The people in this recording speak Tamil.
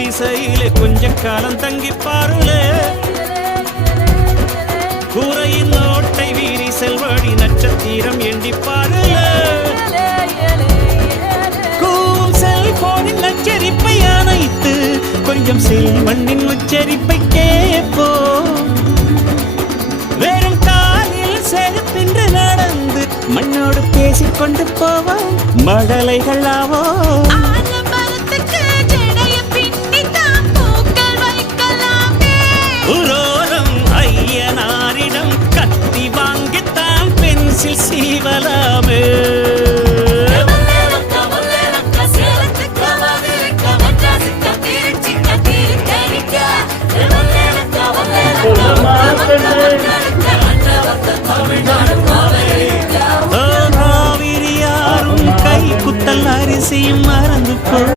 குடிசையிலே கொஞ்ச காலம் தங்கி பாருலே கூரையின் ஓட்டை வீரி செல்வடி நட்சத்திரம் எண்ணி பாருலே கூவும் செல்போனின் நச்சரிப்பை அணைத்து கொஞ்சம் செல்வண்ணின் உச்சரிப்பை கேட்போ வெறும் காலில் செருப்பின்று நடந்து மண்ணோடு பேசிக்கொண்டு போவோம் மடலைகள் ஆவோ